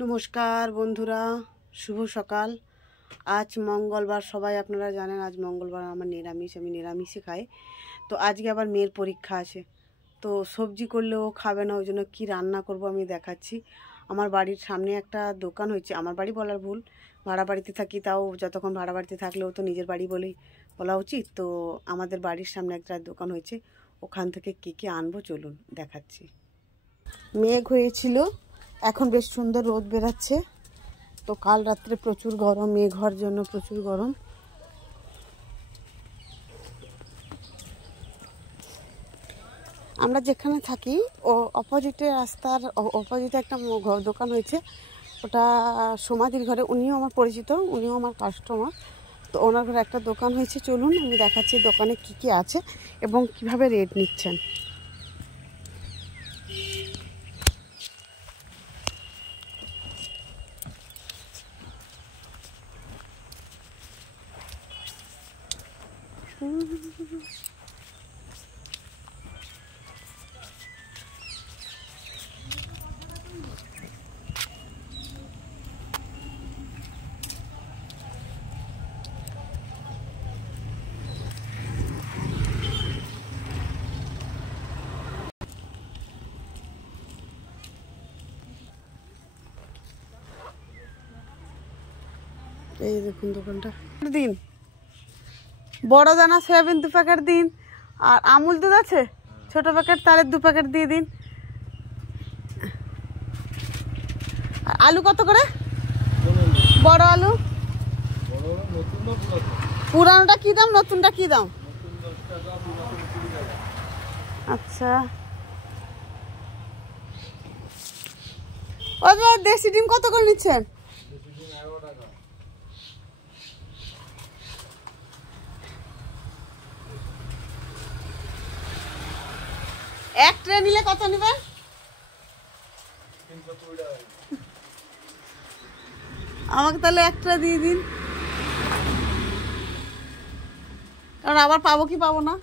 নমস্কার বন্ধুরা, শুভ সকাল। আজ মঙ্গলবার, সবাই আপনারা জানেন আজ মঙ্গলবার, আমার নিরামিষ, আমি নিরামিষই খাই। তো আজকে আবার মেয়ের পরীক্ষা আছে, তো সবজি করলেও খাবে না, ওই জন্য কী রান্না করব আমি দেখাচ্ছি। আমার বাড়ির সামনে একটা দোকান হয়েছে, আমার বাড়ি বলার ভুল, ভাড়া বাড়িতে থাকি, তাও যতক্ষণ ভাড়া বাড়িতে থাকলেও তো নিজের বাড়ি বলেই বলা উচিত। তো আমাদের বাড়ির সামনে একটা দোকান হয়েছে, ওখান থেকে কী কী আনবো চলুন দেখাচ্ছি। মেঘ হয়েছিল, এখন বেশ সুন্দর রোদ বেরাচ্ছে। তো কাল রাত্রে প্রচুর গরম, মেঘ হওয়ার জন্য প্রচুর গরম। আমরা যেখানে থাকি ও অপোজিটে, রাস্তার অপোজিটে একটা দোকান হয়েছে, ওটা সমাধির ঘরে। উনিও আমার পরিচিত, উনিও আমার কাস্টমার। তো ওনার ঘরে একটা দোকান হয়েছে, চলুন আমি দেখাচ্ছি দোকানে কি কি আছে এবং কিভাবে রেট নিচ্ছেন। এই দেখুন দোকানটা। দিন বড় দানা সয়াবিন 2 প্যাকেট দিন, আর আমুল দুধ আছে ছোট প্যাকেট, তাহলে 2 প্যাকেট দিয়ে দিন। আলু কত করে? বড় আলু। পুরানোটা কি দাম, নতুনটা কি দাম? আচ্ছা, ওই দেশি ডিম কত করে নিচ্ছেন? এক ট্রে নিলে কত নেবেন? আমাকে তাহলে এক ট্রে দিয়ে দিন, কারণ আবার পাবো কি পাবো না।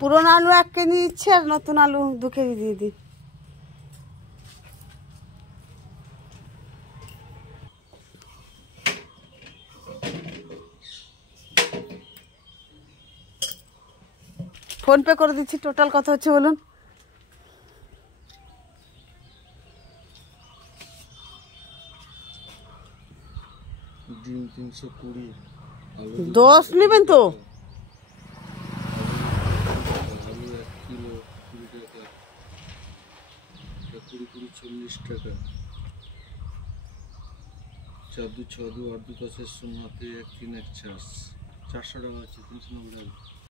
পুরোনো আলু 1 কেজি দিচ্ছে, আর নতুন আলু 2 কেজি দিয়ে দিন। ফোন পে করে দিচ্ছি। টোটাল কত হচ্ছে বলুন? ডিম 320, 10 নেবেন তো? আলু 1 কিলো 20 টাকা, 20 40 টাকা, 4 2 6 2 8 2 10 0 1 3 1 400 টাকা আছে, 390 টাকা।